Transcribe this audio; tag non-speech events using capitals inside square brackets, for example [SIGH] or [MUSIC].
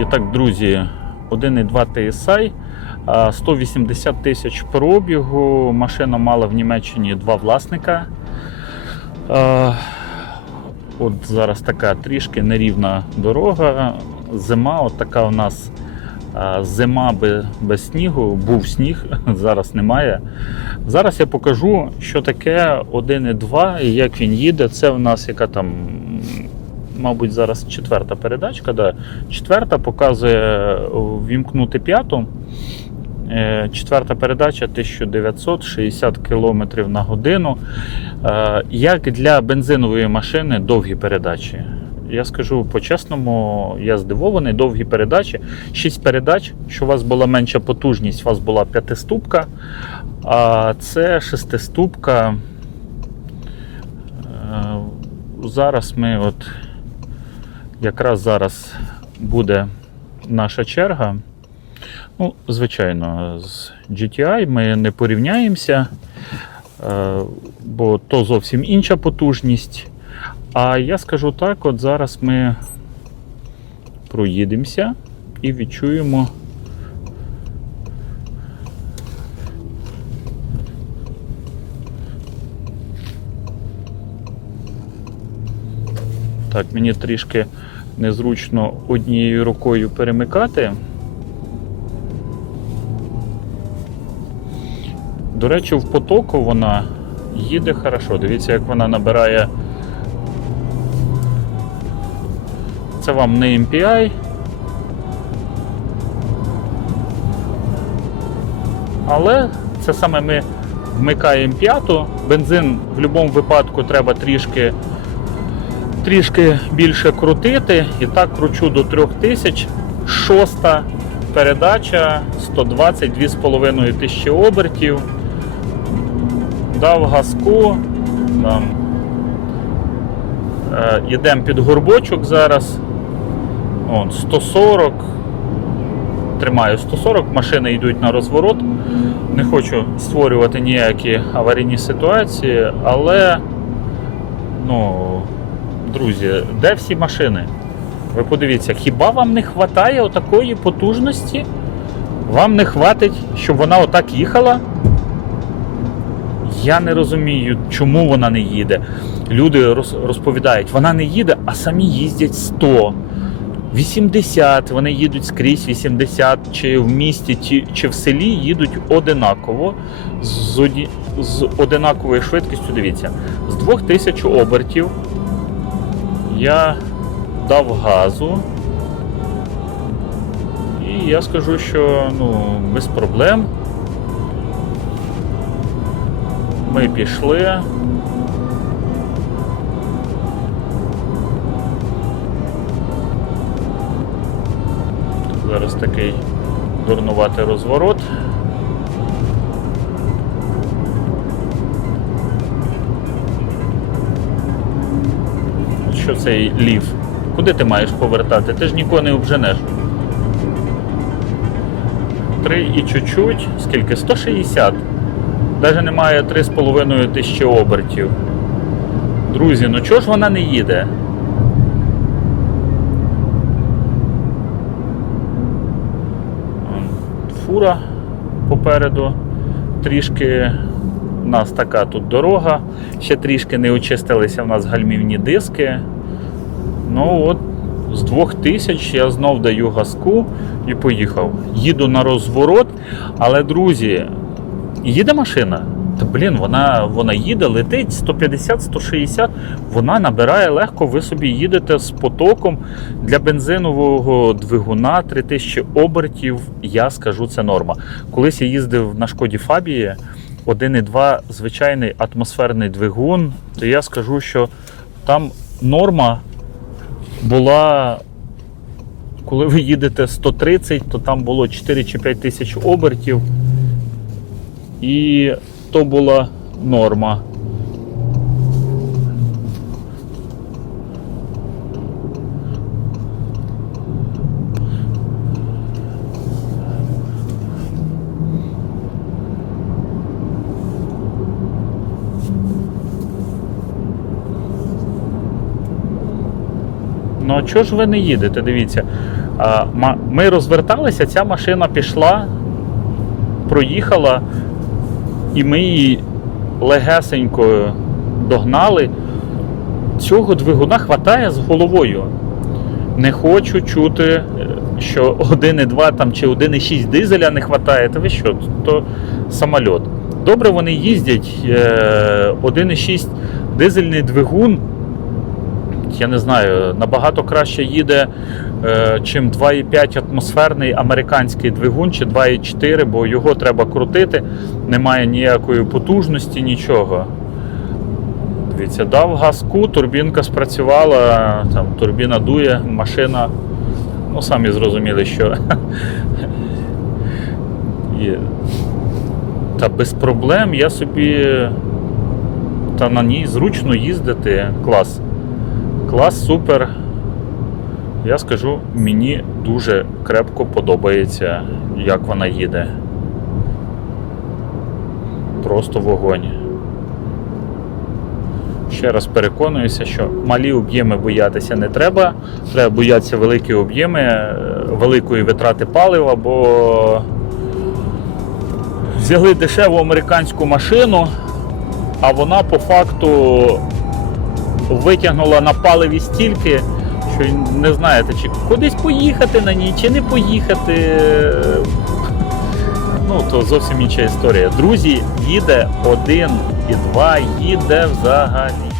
І так, друзі, 1,2 TSI, 180 тисяч пробігу. Машина мала в Німеччині два власника. От зараз така трішки нерівна дорога. Зима, от така у нас зима без, снігу, був сніг, [LAUGHS] зараз немає. Зараз я покажу, що таке 1,2 і як він їде. Це в нас яка там, мабуть, зараз четверта передачка. Да? Четверта показує вімкнути п'яту. Е, Четверта передача 1960 км на годину. Е, Як для бензинової машини довгі передачі. Я скажу по-чесному, я здивований, довгі передачі. 6 передач, що у вас була менша потужність, у вас була п'ятиступка, а це шестиступка. Е, Зараз ми от якраз зараз буде наша черга. Ну, звичайно, з GTI ми не порівняємося, е, бо то зовсім інша потужність. А я скажу так: от зараз ми проїдемося і відчуємо. Так, мені трішки незручно однією рукою перемикати. До речі, в потоку вона їде хорошо. Дивіться, як вона набирає. Це вам не MPI. Але це саме ми вмикаємо п'яту. Бензин в будь-якому випадку треба трішки, трішки більше крутити. І так кручу до 3000. Шоста передача 122,5 тисячі обертів. Дав газку. Там. Е, Йдемо під горбочок зараз. От, 140. Тримаю 140, машини йдуть на розворот. Не хочу створювати ніякі аварійні ситуації, але, ну, друзі, де всі машини? Ви подивіться, хіба вам не вистачає отакої потужності? Вам не хватить, щоб вона отак їхала? Я не розумію, чому вона не їде. Люди розповідають, вона не їде, а самі їздять 100. 80, вони їдуть скрізь 80, чи в місті, чи, в селі їдуть одинаково з, з одинаковою швидкістю. Дивіться, з 2000 обертів я дав газу. І я скажу, що ну, без проблем. Ми пішли. Тут Зараз такий дурнуватий розворот. Що цей лів? Куди ти маєш повертати? Ти ж нікого не обженеш. Три і чуть-чуть, скільки? 160. Навіть немає 3,5 тисячі обертів. Друзі, ну чого ж вона не їде? Фура попереду. Трішки у нас така тут дорога. Ще трішки не очистилися в нас гальмівні диски. Ну от, з 2000 я знов даю газку і поїхав. Їду на розворот, але, друзі, їде машина. Та блін, вона, вона їде, летить 150-160, вона набирає легко, ви собі їдете з потоком для бензинового двигуна 3000 обертів, я скажу, це норма. Колись я їздив на шкоді Фабії 1,2 звичайний атмосферний двигун, то я скажу, що там норма була. Коли ви їдете 130, то там було 4 чи 5 тисяч обертів. І то була норма. Ну а чого ж ви не їдете? Дивіться, Ми розверталися, ця машина пішла, проїхала, і ми її легесенько догнали. Цього двигуна хватає з головою. Не хочу чути, е, що 1,2 там, чи 1,6 дизеля не хватає. Та ви що, то самольот. Добре вони їздять. е, 1,6 дизельний двигун, я не знаю, набагато краще їде, е, чим 2,5 атмосферний американський двигун чи 2,4, бо його треба крутити, немає ніякої потужності, нічого. Дивіться, дав газку, турбінка спрацювала, там турбіна дує, машина. Ну, самі зрозуміли, що. [LAUGHS] Та без проблем я собі. Та на ній зручно їздити. Клас. Клас супер. Я скажу, мені дуже крепко подобається, як вона їде. Просто вогонь. Ще раз переконуюся, що малі об'єми боятися не треба. Треба боятися великі об'єми, е, великої витрати палива, бо взяли дешеву американську машину, а вона по факту витягнула на паливі стільки, що не знаєте, чи кудись поїхати на ній, чи не поїхати. Ну, то зовсім інша історія. Друзі, їде один і два, їде взагалі.